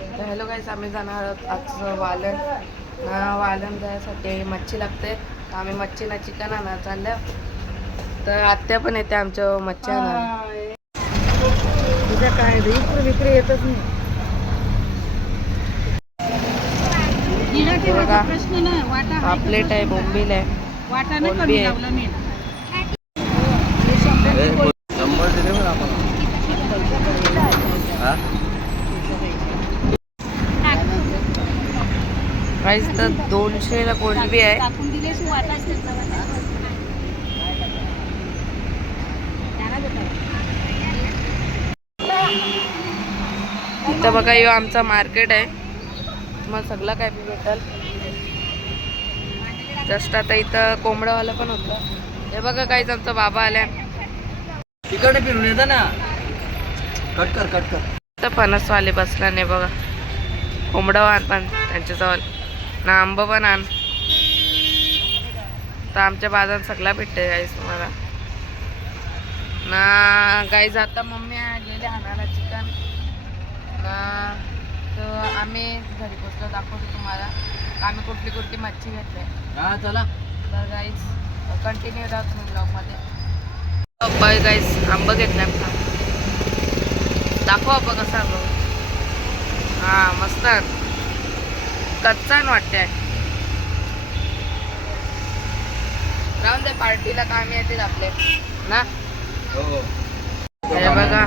Hello गाईस, आम्ही जाणार आहोत आज वालन जायसाठी मच्छी लागते. तर आम्ही मच्छी ना चिकन आणणार चालल्या. तर आत्या पण येते आमच्या मच्छी आणायला. तुझ्या काय विक्री येतच नाही. पापलेट आहे, बोंबील आहे, कोलंबी आहे. प्राइस तर 200ला कोलंबी आहे. इथं बघा, यो आमचा मार्केट आहे. तुम्हाला सगळं काय भेटेल. जस्ट आता इथं कोंबडावाला पण होतं. हे बघा काहीच आमचा बाबा आलाय. तिकडे फिरून येतं ना. कट कर. तर फणसवाले बसला नाही बघा. कोंबडा आण पण त्यांच्याजवळ ना, आंब पण आण. तर आमच्या बाजारात सगळा भेटते गाईस तुम्हाला ना. गाईज आता मम्मी गेले आणायला चिकन ना. तर आम्ही घरी पोचलो, दाखवतो तुम्हाला आम्ही कुठली कुठली मच्छी घेतली. हा चला. तर गाईज कंटिन्यू राहत तुम्ही ब्लॉगमध्ये. गाईज आंब घेतला दाखव आंबा कसा आंबा. हा मस्त कच्चा वाटते. राहून दे, पार्टीला काम येतील आपले ना. हे बघा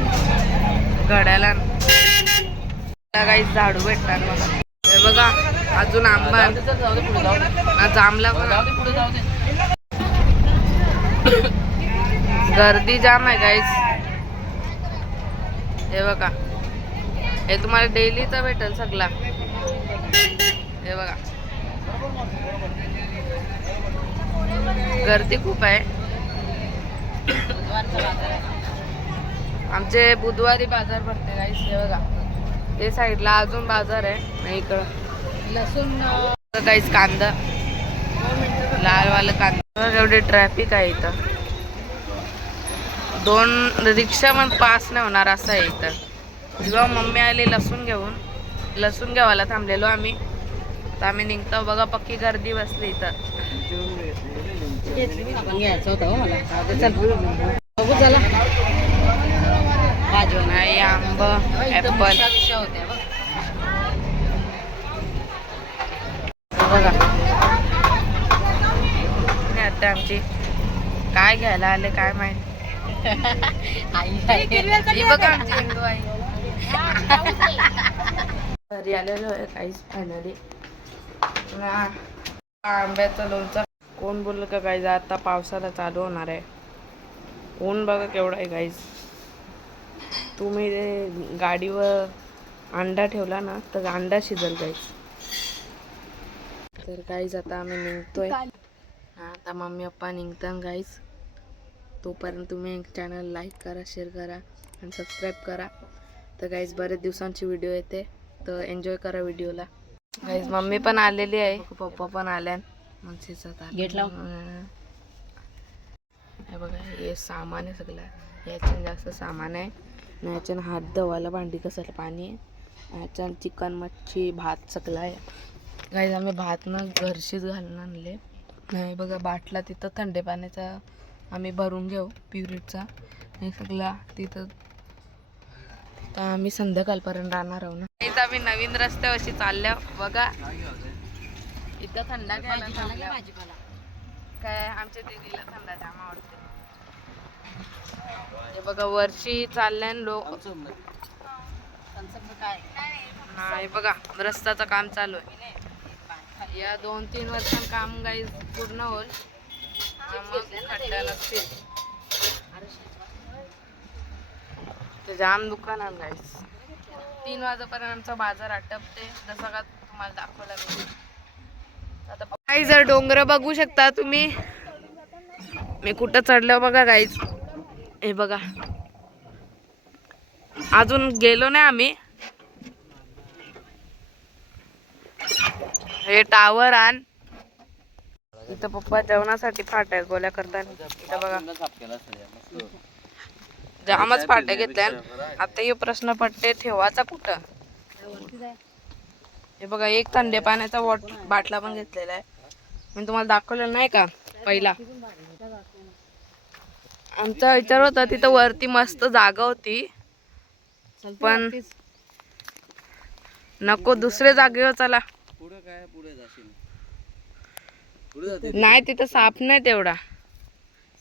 घड्याला काही झाडू भेटतात बघा. हे बघा अजून आंबा ना, जांभला पण. गर्दी जाम आहे गाईस. हे बघा, हे तुम्हाला डेलीचा भेटेल सगळा. हे बघा गर्दी खूप आहे. आमचे बुधवारी बाजार भरते गाईस. हे बघा ते साईडला अजून बाजार आहे ना. इकडं लसूण काहीच, कांदा लालवाला कांदा. एवढे ट्रॅफिक आहे इथं. 2 रिक्षा पण पास नाही होणार असं आहे इथं. जेव्हा मम्मी आली लसूण घ्यावायला थांबलेलो आम्ही. तर आम्ही निघतो बघा, पक्की गर्दी बसली इथं. नाही आंब, ऍपल बघा. आता आमची काय घ्यायला आले काय माहिती. आई बघा आमची हिंदू आई. घरी आलेलो आहे काहीच फायनली. आंब्याचं लोणचं. कोण बोललं का गाईज आता पावसाला चालू होणार आहे. ऊन बघा केवढा आहे गाईज. तुम्ही ते गाडीवर अंडा ठेवला ना तर अंडा शिजल गाईज. तर गाईज आता आम्ही निघतोय. आता मम्मी पप्पा निघतात गाईज. तोपर्यंत तुम्ही चॅनल लाईक करा, शेअर करा आणि सबस्क्राईब करा. तर गाईज बरेच दिवसांची व्हिडिओ येते, तर एन्जॉय करा व्हिडिओला. गाईज मम्मी पण आलेली आहे, पप्पा पण आल्या. गेट लाव. हे बघा हे सामान आहे सगळं. याच्यानं जास्त सामान आहे. याच्यानं हात धुवायला, भांडी घासायला पाणी आहे. याच्यानं चिकन, मच्छी, भात सगळं आहे. गाईज आम्ही भात ना घरशीच घालून आणले. नाही बघा बाटला तिथं थंडे पाण्याचा आम्ही भरून घेऊ प्युरिटचा. हे सगळं तिथं. तर आम्ही संध्याकाळपर्यंत राहणार आहोत ना. इथं आम्ही नवीन रस्त्यावरशी चालल्या बघा. इथं थंडा घ्यायला काय आमच्या दीदीला थंडा जाम आवडते. हे बघा वर्षी चालल्या लोक. नाही बघा रस्त्याचं काम चालू आहे. या 2-3 वर्षांत काम गाईज पूर्ण होईल. खड्डा नसतील तर जाम दुकान आहे गाईज. 3 वाजेपर्यंत आमचा बाजार आटपते, जसं का तुम्हाला दाखवला मी. आता काही जर डोंगर बघू शकता तुम्ही. मी कुठं चढलो बघा गाईज. हे बघा अजून गेलो नाही आम्ही. हे टावर आण. इथं पप्पा जेवणासाठी फाट्या गोल्या करतात. इथं बघा जामच फाट्या घेतल्या. आता हे प्रश्न पडते ठेवायचा कुठं. हे बघा एक थंड्या पाण्याचा बाटला पण घेतलेला आहे. मी तुम्हाला दाखवलं नाही का पहिला. आमचा विचार होता तिथं वरती मस्त जागा होती, पण नको दुसऱ्या जागेवर चला. पुढे काय पुढे जाशील पुढे जाते नाही तिथं साप नाही तेवढा.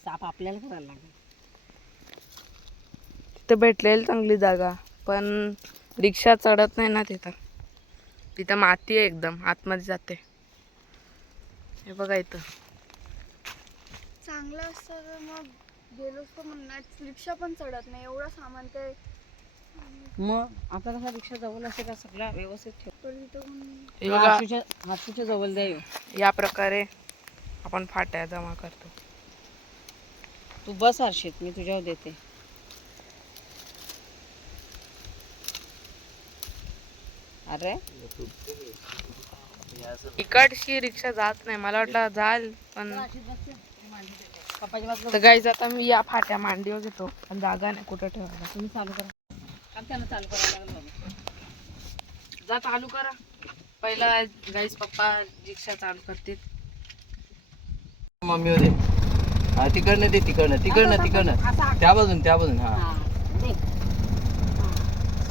साप आपल्याला करायला लागेल. तिथं भेटलेली चांगली जागा, पण रिक्षा चढत नाही ना तिथं. तिथं माती आहे एकदम आतमध्ये जाते. हे बघा इथं चांगलं असतं तर मग गेलो असतो म्हणणार. रिक्षा पण चढत नाही एवढं सामान ते. मग आता कसा रिक्षा जवळ असे का सगळं व्यवस्थित ठेव. पण तिथं कोण- हे बघा हातूच्या जवळ द्या. या प्रकारे आपण फाट्या जमा करतो. तू बस हर्षित, मी तुझ्यावर देते. अरे इकडची रिक्षा जात नाही, मला वाटलं जाल पण. पप्पाची बाजू तर गाईज आता मी या फाट्या मांडीवर घेतो, पण जागा नाही कुठं ठेवायला. तुम्ही चालू करा. काम त्यांना चालू करायला लागलं बाबा. जा चालू करा पहिला. गाईज पप्पा रिक्षा चालू करतील. मम्मी होते. हा तिकडनं ते तिकडनं त्या बाजून हा हा, दे.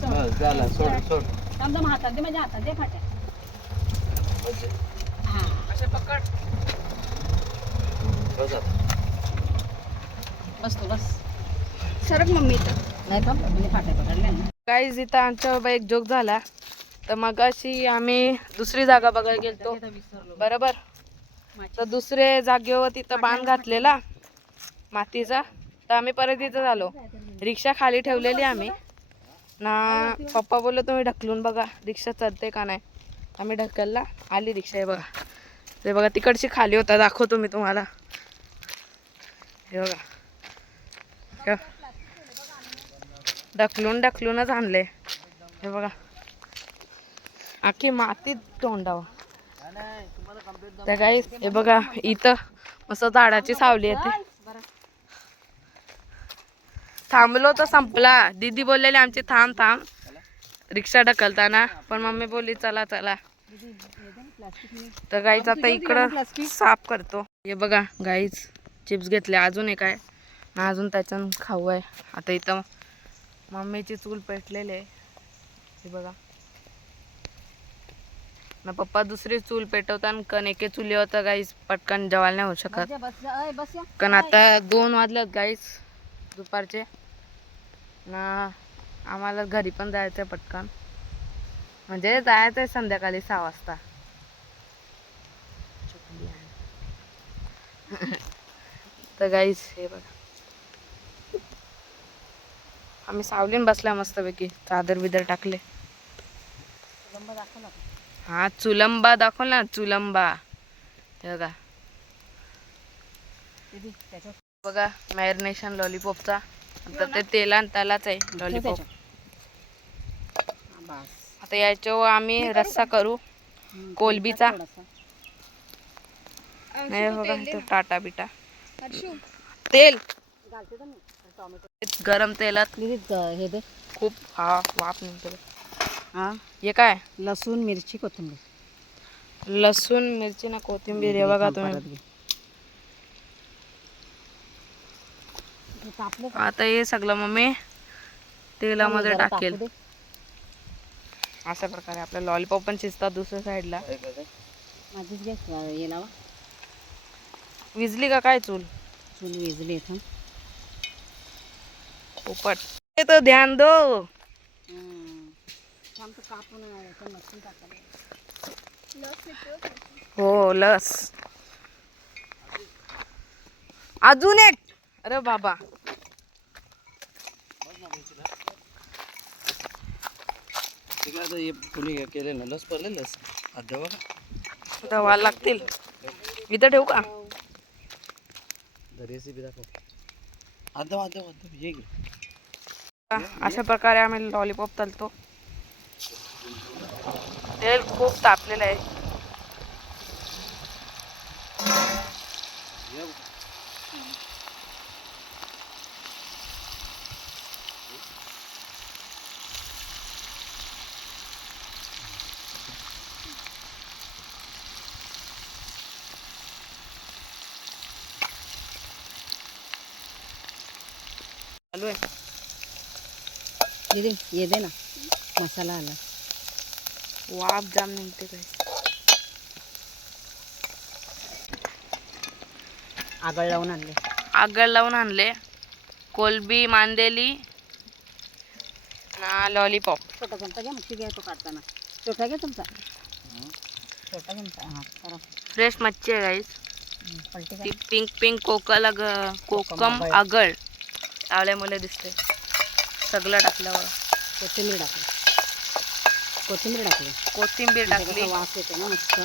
बस झाला. सोड थांब हातात दे, माझ्या हातात दे फाट्या. हा असे पकड. बस आता. बस तू बस. सरक मम्मी इथं. नाही थांब, तुम्ही फाट्या पकडल्या ना. गाईज इथं आमच्या बाबा एक जोक झाला. तर मगाशी आम्ही दुसरी जागा बघायला गेलतो बरोबर. तर दुसरे जागेवर तिथं बांध घातलेला मातीचा. तर आम्ही परत इथं झालो. रिक्षा खाली ठेवलेली आम्ही ना. पप्पा बोललो तुम्ही ढकलून बघा रिक्षा चढते का नाही. आम्ही ढकलला, आली रिक्षा. हे बघा ते बघा तिकडची खाली होता, दाखवतो मी तुम्हाला. हे बघा ढकलूनच आणले. हे बघा आखी मातीत तोंडावं. त्या काही हे बघा इथं मस्त झाडाची सावली येते. थांबलो तर संपला. दीदी बोललेली आमची थांब रिक्षा ढकलताना, पण मम्मी बोलली चला. तर गाईच आता इकडं साफ करतो. हे बघा गाईच चिप्स घेतले, अजून एक आहे, अजून त्याच्यानं खाऊ आहे. आता इथं मम्मीची चूल पेटलेली आहे. हे बघा ना. पप्पा दुसरी चूल पेटवताना कण एके चुली होतं गाईस. पटकन जेवायला नाही होऊ शकत, बस या. कारण आता 2 वाजल्यात गाईस दुपारचे ना. आम्हाला घरी पण जायचं आहे पटकन, म्हणजे जायचं आहे संध्याकाळी 6 वाजता. तर गाईस हे बघा आम्ही सावलीन बसल्या मस्तपैकी. चादर बिदर टाकले. हा चुलंबा दाखव ना, चुलंबा. हे बघा मॅरिनेशन लॉलीपॉपचा. आता ते तेलान त्यालाच आहे लॉलीपॉप. आता याच्यावर आम्ही रस्सा करू कोलबीचा. नाही बघा तो टाटा बिटा तेल गरम तेलात हे दे. खूप वाफ निघतो. हा, हे काय लसूण मिरची कोथिंबीर. लसूण मिरची ना कोथिंबीर. हे बघा तुम्ही. आता हे सगळं मम्मी तेलामध्ये टाकेल. अशा प्रकारे आपल्या लॉलीपॉप पण शिजतात दुसऱ्या साईडला. माझीच गॅस हे लावा. विजली का काय चूल. चूल विजली इथं. पोपट ते तो ध्यान दो. कापून हो लस अजून एक. अरे बाबा कोणी केले ना लस पडले लस अर्धा बघा. दवा लागतील. इथं ठेवू का. रेसिपी दाखव. अर्धा ये घे. अशा प्रकारे आम्ही लॉलीपॉप तलतो. तेल खूप तापलेलं आहे. चालू आहे. दीदी ये दे ना मसाला आला. वाफ जाम निघते काय. आगळ लावून आणले. आगळ लावून आणले. कोलबी मांदेली ना लॉलीपॉप. छोटा चमचा घ्या मच्छी घ्या तो काढताना. छोटा घ्या तुमचा. छोटा चमचा हां करा. फ्रेश मच्छी आहे गाईस. पलटी ती पिंक पिंक कोकम आगळ लावल्यामुळे दिसते. सगळं टाकल्यावर कोथिंबीर टाकली. कोथिंबीर टाकली. वास येते ना मस्त.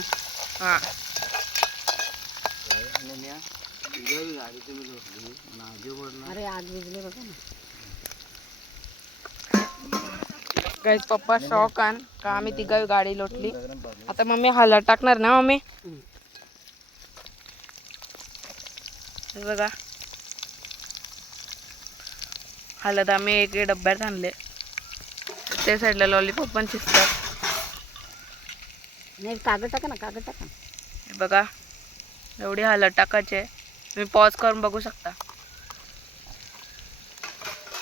हां अरे आग विजले बघा ना. गाईस पप्पा शॉक आण का आम्ही तिघं गाडी लोटली. आता मम्मी हलत टाकणार ना मम्मी. हे बघा हलत आम्ही एक डब्यात आणले. त्या साईडला लॉलीपॉप पण शिजतात. नाही कागद टाका ना कागद टाका. हे बघा एवढी हलत टाकायचे. तुम्ही पॉज करून बघू शकता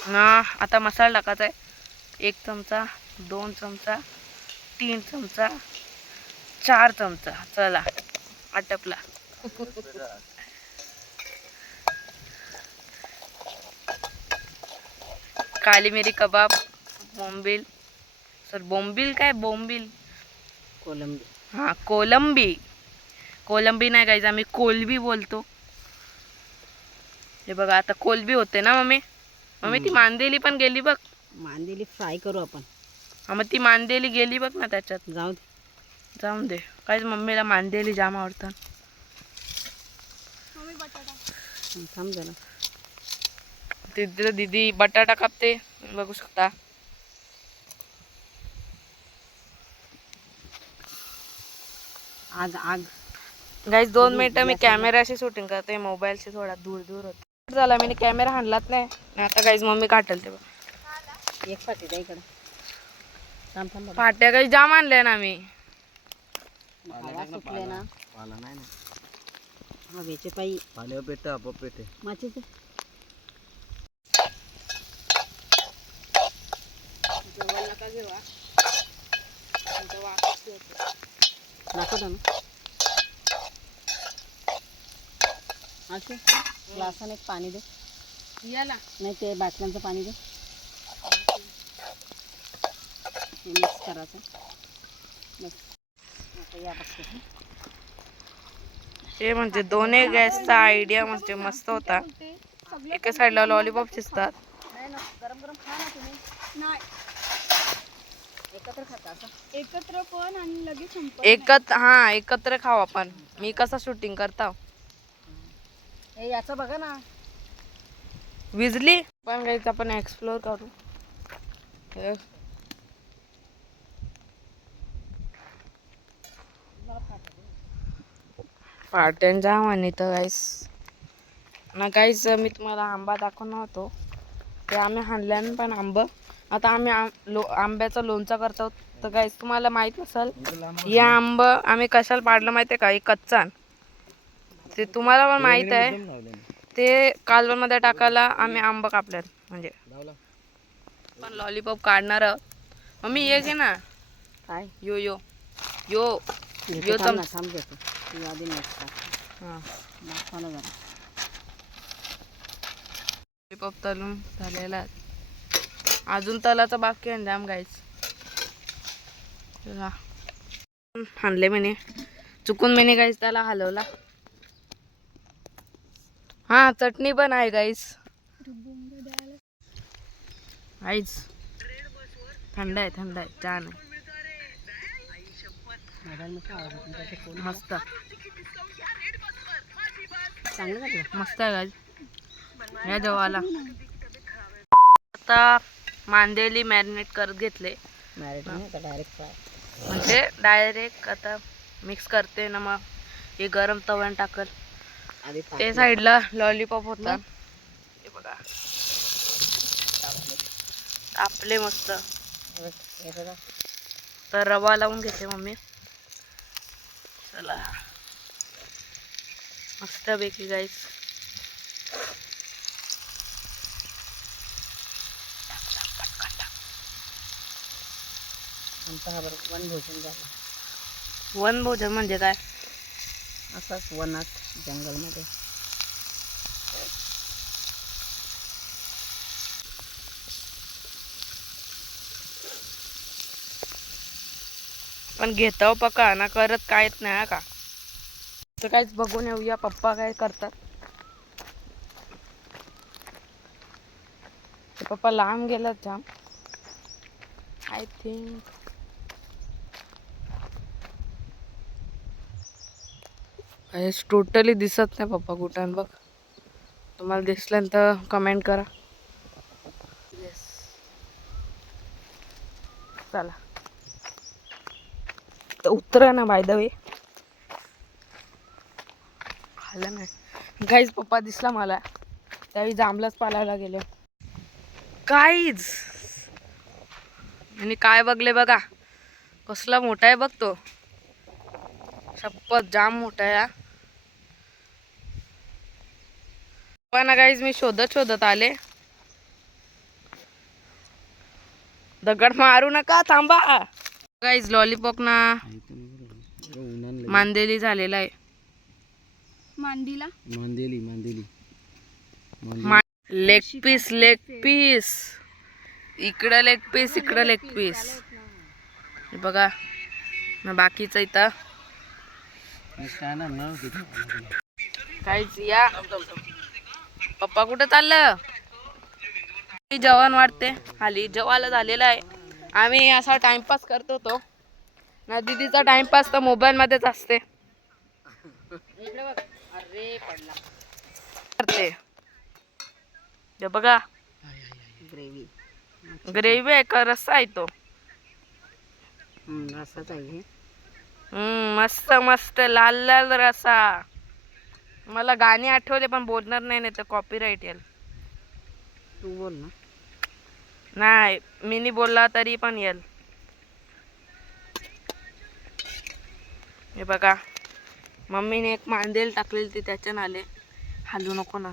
ना. आता मसाला टाकायचा आहे. 1 चमचा 2 चमचा 3 चमचा 4 चमचा. चला आटपला. काली मिरी कबाब बोंबील कोलंबी. हां कोलंबी नाही गायचं आम्ही कोलबी बोलतो. हे बघा आता कोलबी होते ना मम्मी. ती मांदेली पण गेली बघ. मांदेली फ्राय करू आपण. हा मग ती मांदेली गेली बघ ना त्याच्यात. जाऊन दे काहीच मम्मीला मांदेली जाम आवडतात. मम्मी बटाटा. थांब जरा. तिथे दीदी बटाटा कापते बघू शकता. आग गाईज 2 मिनिटं मी कॅमेराशी शूटिंग करते. मोबाईलशी थोडा दूर होतो. झाला मी कॅमेरा हाणलाच नाही. आता गाईज मम्मी काटेल ते बघ. एक पाटी द्या इकडं. थांब पाट्या काही जाम आणल्या ना मी. हवा सुटले ना. पाला नाही ना. हवेचे पायी पाण्यावर पेटे आपोआप पेटे. माचीचे जवळ नका घेवा. दाखवतो ना. असे ग्लासाने एक पाणी दे. याला नाही ते बाटल्यांचं पाणी दे. मिक्स करायचं बस. आता या बघते. हे म्हणजे दोन्ही गॅसचा आयडिया म्हणजे मस्त होता. एका साईडला लॉलीपॉप शिजतात. नाही ना गरम गरम खा ना तुम्ही. नाही एकत्र खाता असं. एकत्र पण आणि लगेच संपत एकत्र खाऊ आपण. मी कसं शूटिंग करता. हे याचं बघा ना. विजली पण गाईज आपण एक्सप्लोर करू. पाट्यांच्या म्हणे तर गाईस ना गाईस मी तुम्हाला आंबा दाखवणार होतो. ते आम्ही हाणल्यानं पण आता आम्ही आंब्याचं लोणचं करतो. तर गाईस तुम्हाला माहीत नसेल या आंब आम्ही कशाला पाडलं माहिती आहे का. हे कच्चा ते तुम्हाला पण माहीत आहे. ते कालवणमध्ये टाकायला आम्ही आंबा कापल्यात म्हणजे. पण लॉलीपॉप काढणार मम्मी ये घे ना. काय यो थांब ना. थांब घेतो. तू आधी मिक्स कर. हां दाखवा ना जरा. लॉलीपॉप तळून झालेला आहे. अजून तलाचा बाकी आहे जाम गाईस. हाणले म्हणे चुकून म्हणे गाईस त्याला हलवला. हा चटणी पण आहे गाईस. आईच थंड आहे छान आहे. मस्त चांगलं झालं. मस्त आहे गाईस. या जेवायला आता मांदेली मॅरिनेट करत घेतले. मॅरिनेट नाही का डायरेक्ट फ्राय. म्हणजे डायरेक्ट आता मिक्स करते ना. मग हे गरम तव्यान टाकल. आधी ते साईडला लॉलीपॉप होता. हे बघा आपले मस्त. हे बघा. तर रवा लावून घेते मम्मी. चला मस्त पैकी गाईस. आमचा हा बरोबर वनभोजन झालं. वनभोजन म्हणजे काय? असाच वनात जंगलमध्ये. पण घेतो पका ना करत काहीच नाही हा का. तर काहीच बघून येऊया पप्पा काय करतात. ते पप्पा लांब गेलात जाम आय थिंक. काहीच टोटली दिसत नाही पप्पा कुठं बघ. तुम्हाला दिसलं तर कमेंट करा. येस चला तर उतरा ना बाय द वे. आलं नाही काहीच पप्पा दिसला मला त्यावेळी जांभलाच पालायला गेले काहीच. आणि काय बघले बघा कसला मोठा आहे बघ तो. शपथ जाम मोठा आहे. पण गाईज मी शोधत शोधत आले. दगड मारू नका थांबा. गाईज लॉलीपॉप ना मांदेली झालेला आहे. मांदीला मांदेली लेग पीस इकडं लेग पीस इकडं लेग पीस. बघा ना बाकीचं इथं काहीच. या पप्पा कुठं चाललं? जेवण वाटते खाली जेवायला झालेलं आहे. आम्ही असा टाइमपास करत होतो ना. दीदीचा टाइमपास तर मोबाईल मध्येच असते. अरे पडला. करते हे बघा ग्रेव्ही. ग्रेव्ही आहे का रस्सा आहे तो. रसाच आहे. मस्त मस्त लाल लाल रसा. मला गाणी आठवले पण बोलणार नाही तर कॉपीराइट येईल. तू बोल ना. नाही मी नाही बोलला तरी पण येईल. हे बघा मम्मीने एक मांदेल टाकलेली ती त्याच्यानं आले. हलू नको ना.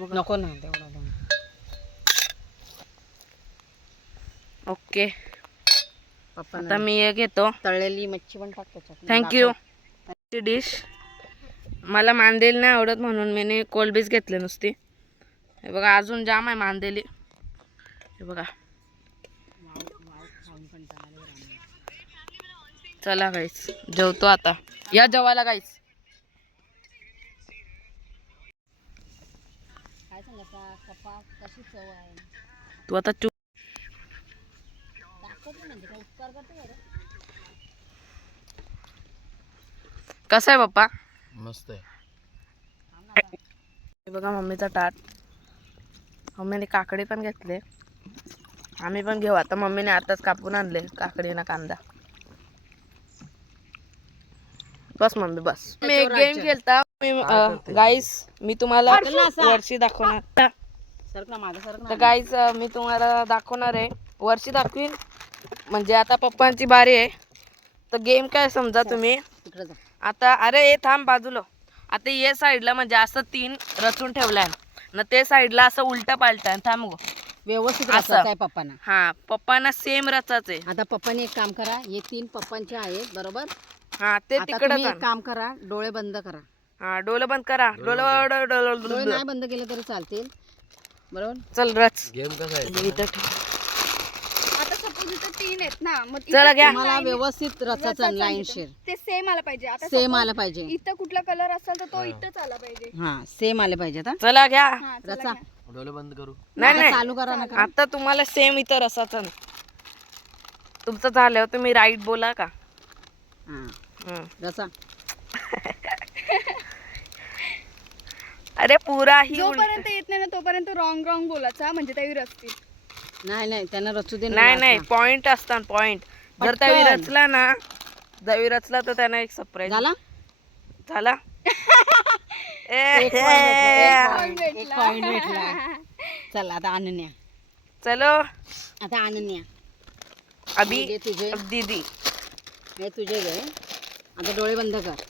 नको ना तेवढा. ओके पप्पा आता मी हे घेतो. तळलेली मच्छी पण टाक त्याच्यात. थँक्यू. डिश मला मांदेली नाही आवडत म्हणून मी कोल्ड बीस घेतले नुसती. हे बघा अजून जाम आहे मांदेली. हे बघा चला गाईस जेवतो आता. या जेवायला गाईस. काय सांगायचा कपा कशी चव आहे. तू आता चूप. दाखवतो म्हणजे काय उपकार करतो रे. कसं आहे पप्पा? मस्त आहे. हे बघा मम्मीचा ताट. मम्मीने काकडी पण घेतले. आम्ही पण घेऊ आता. मम्मीने आताच कापून आणले काकडी ना कांदा. बस मम्मी बस. मी एक गेम खेळता. गाईस मी तुम्हाला वर्षी दाखवणार. सरक ना मागे सरक ना. तर गाईस मी तुम्हाला दाखवणार आहे. वर्षी दाखवीन म्हणजे आता पप्पांची बारी आहे. तर गेम काय समजा तुम्ही तिकडे जा. आता अरे हे थांब बाजूला. आता ये साईडला म्हणजे असं 3 रचून ठेवलाय ना ते साईडला असं उलटा पालटा थांब गो. व्यवस्थित असं. रचायचं आहे पप्पांना. हा पप्पांना सेम रचाच आहे. आता पप्पाने एक काम करा. हे 3 पप्पांचे आहेत बरोबर. हा ते आता तिकडं तुम्ही एक काम करा. डोळे बंद करा. हा डोलं बंद करा. डोळे नाही बंद केले तरी चालतील बरोबर. चल रच. गेम कसा आहे? इथं ठेव. आता सपोज इथं 3 आहेत ना मग चला घ्या. मला व्यवस्थित रचायचं लाईन शेर ते सेम आला पाहिजे. आता सेम suppose आला पाहिजे. इथं कुठला कलर असेल तर तो इथंच आला पाहिजे. हा सेम आले पाहिजे. आता चला घ्या. हा चला रचा घ्या. डोळे बंद करू. नाही आता नाही चालू करा ना. आता तुम्हाला सेम इथं रसाचं नाही. तुमचं झाल्यावर तुम्ही राईट बोला का. हा रचा. अरे पुरा ही जोपर्यंत येत नाही ना तोपर्यंत रॉंग बोलायचा म्हणजे त्याही रचतील. नाही त्यांना रचू दे. नाही नाही पॉइंट असतात पॉइंट. जर त्यावेळी रचला ना त्यावेळी रचला तर त्यांना एक सरप्राईज झाला. झाला. एक Point भेटला. पॉइंट भेटला. चल आता अनन्या. चलो आता अनन्या अभी हे तुझे. दीदी हे तुझे गे. आता डोळे बंद कर.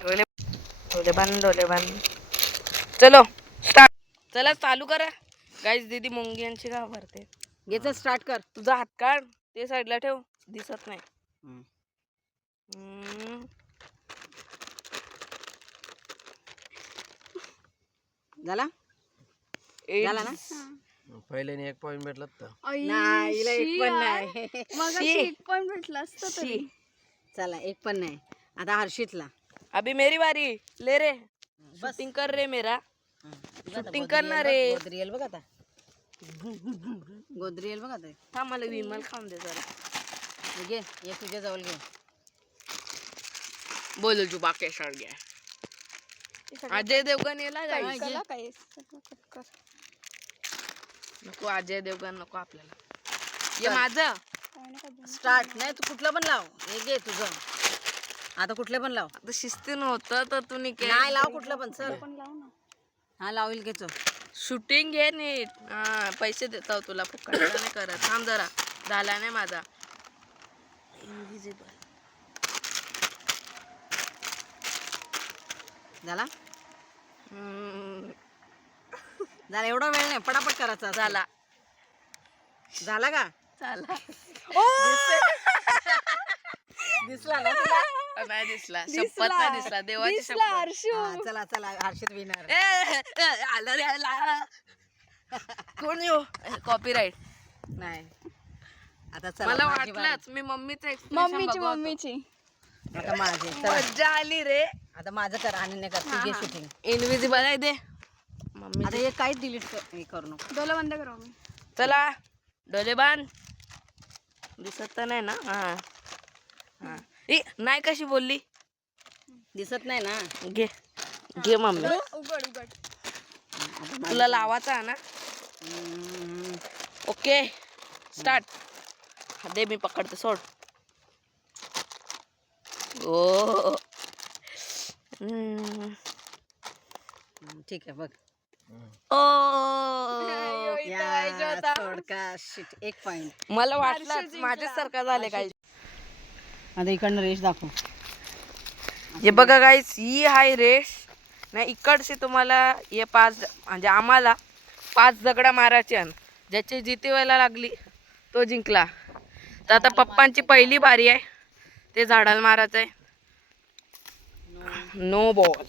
डोले डोले बंद. चलो स्टार्ट. चला चालू करा गाईस. दीदी मुंग्यांची का भरते. घे चल स्टार्ट कर. तुझा हात काढ. ते साईडला ठेव, दिसत नाही. हम्म. हम्म. झाला Eight. झाला ना पहिल्याने 1 पॉइंट भेटला तर नाही हिला एक पण नाही मग शी. एक पण भेटला असतं शी. तरी. चला एक पण नाही. आता हर्षितला अभी मेरी बारी. ले रे, बस शूटिंग कर रे मेरा. शूटिंग शूटिंग करणार रे. गोदरियल बघ आता गोदरियल बघ आता थांब मला विमल खाऊन दे जरा. हे घे हे तुझ्या जवळ घे. बोल तू बाकी सर गया. अजय देवगन येला काही guys. कला काही कर. नको अजय देवगन नको आपल्याला. ये माझं. काय नका बोलू. स्टार्ट नाही तू कुठलं पण लाव. हे घे तुझं. आता कुठलं पण लाव. आता शिस्तीन होतं तर तू नाही लाव कुठलं पण चल. पण लाव ना. हा लावील घेतो. शूटिंग घे नीट. हा पैसे देतो तुला फुकट नाही करत. थांब जरा, झाला नाही माझा. इनविजिबल. झाला झाला एवढा वेळ नाही पटापट करायचा असतो. झाला झाला का झाला. दिसला ना तुला? नाही दिसला, शपथ नाही दिसला, देवाची दिसला शपथ. हर्षू. हा, चला चला हर्षित विनर. आलं रे आला. कोण येऊ कॉपीराईट. नाही आता चला मला माझी वाटलंच मी मम्मीचं मम्मीची expression मम्मीची. बारी. आता माझे चला मज्जा आली रे. आता माझं कर आणि नाही कर तू घे शूटिंग. इनविजिबल आहे दे मम्मी. आता हे काहीच डिलीट करू नको. डोळे बंद करा मी. चला डोले बांध. दिसत तर नाही ना. हा हा नाही कशी बोलली. दिसत नाही ना. घे घे मम्मी. उघड उघड. तुला लावायचा आहे ना. हम्म. Okay start. दे मी पकडते सोड. ओ ठीक आहे बघ. ओ या, थोडका शिट 1 पॉइंट. मला वाटलं माझ्याच सारखं झाले काय. आता इकडनं रेष दाखव. हे बघा गाईस, ही हाय रेस नाही. इकडचे तुम्हाला हे 5 म्हणजे आम्हाला 5 दगडा मारायचे आणि ज्याची जिती व्हायला लागली तो जिंकला. तर आता पप्पांची पहिली बारी आहे. ते झाडाला मारायचं आहे. No ball.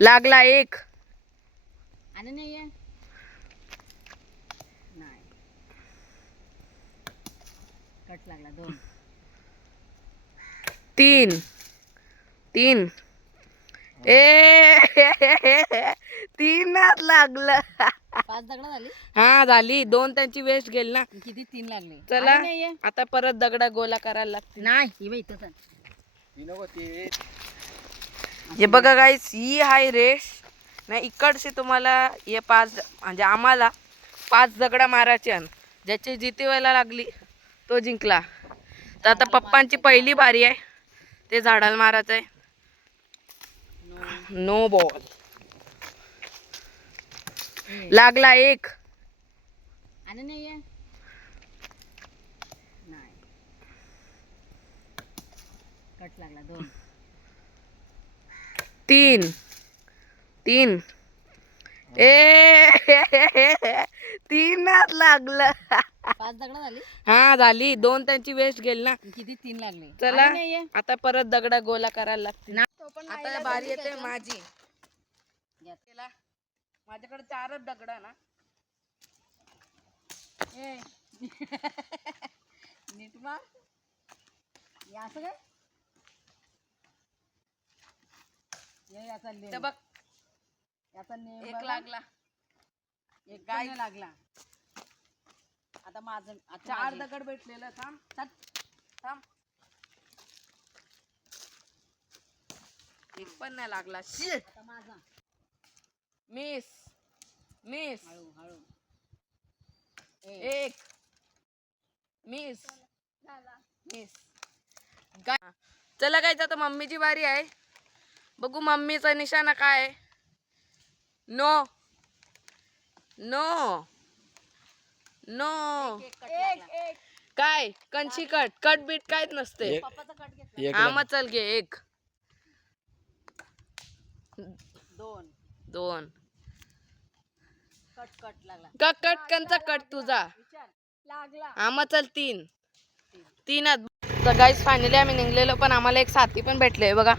लागला 1. आणि नाही आहे. नाही कट लागला 2. 3 3 ए 3च लागलं. 5 दगड झाली. हा झाली. 2 त्यांची वेस्ट गेली ना. किती 3 लागले. चला आणि नाही आहे. आता परत दगडा गोला करायला लागतील. नाही ही बाई इथंच आहे. हे बघा गाईस, ही हाय रेस नाही. इकडचे तुम्हाला हे 5 म्हणजे आम्हाला 5 दगडा मारायचे आणि ज्याची जिती व्हायला लागली तो जिंकला. तर आता पप्पांची पहिली बारी आहे. ते झाडाला मारायचं आहे. No ball. लागला 1. आणि नाही आहे. नाही कट लागला 2. 3 3 ए 3च लागलं. 5 दगड झाली. हा झाली. 2 त्यांची वेस्ट गेली ना. किती 3 लागले. चला आणि नाही आहे. आता परत दगडा गोला करायला लागतील. तो पण आता बारी येते माझी. घ्या. केला. माझ्याकडे 4च दगड ना. ए नीट मार. या असं काय ये याचा तर नेम. बघ याचा नेम 1 बघा. लागला. एक काय लागला. आता माझं आता 4 माझी. दगड भेटलेलं. थांब चल. थांब. 1 पण नाही लागला. शिट. आता माझा. Miss miss. हळू हळू. 1 मिस झाला. मिस. चला गाईज, आता मम्मीची बारी आहे. बघू मम्मीचा निशाणा काय आहे. No no no. एक कट लागला. एक काय कंची कट बीट काहीच नसते. पप्पाचा कट घेतला. हा मग चल घे. 1 2 2 कट कट लागला. कट कंचा कट तुझा. विचार लागला हा मग चल 3 तर गाईज फायनली आम्ही निघलेलो, पण आम्हाला एक साथी पण भेटले बघा.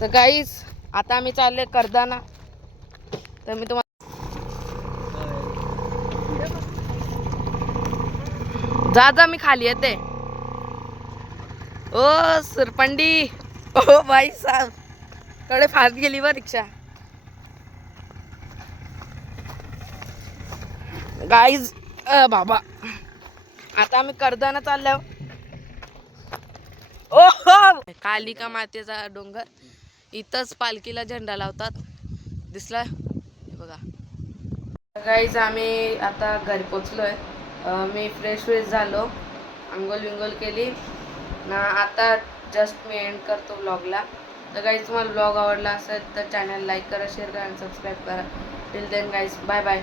तर गाईज आता आम्ही चालले करदाना. तर मी तुम्हाला जा मी खाली येते. ओ सुरपंडी, ओ भाई साहब, कडे फास्ट गेली व रिक्षा. गाईज बाबा आता आम्ही करदाना चाललो. ओ कालिका मातेचा डोंगर, इथंच पालखीला झेंडा लावतात, दिसला हे बघा. गाईज आम्ही आता घरी पोचलोय. मी फ्रेश झालो, अंघोळ विंघोळ केली ना. आता जस्ट मी एंड करतो व्लॉगला. तर गाईज तुम्हाला व्लॉग आवडला असेल तर चॅनल लाईक करा, शेअर करा आणि सबस्क्राईब करा. Till then guys, bye bye.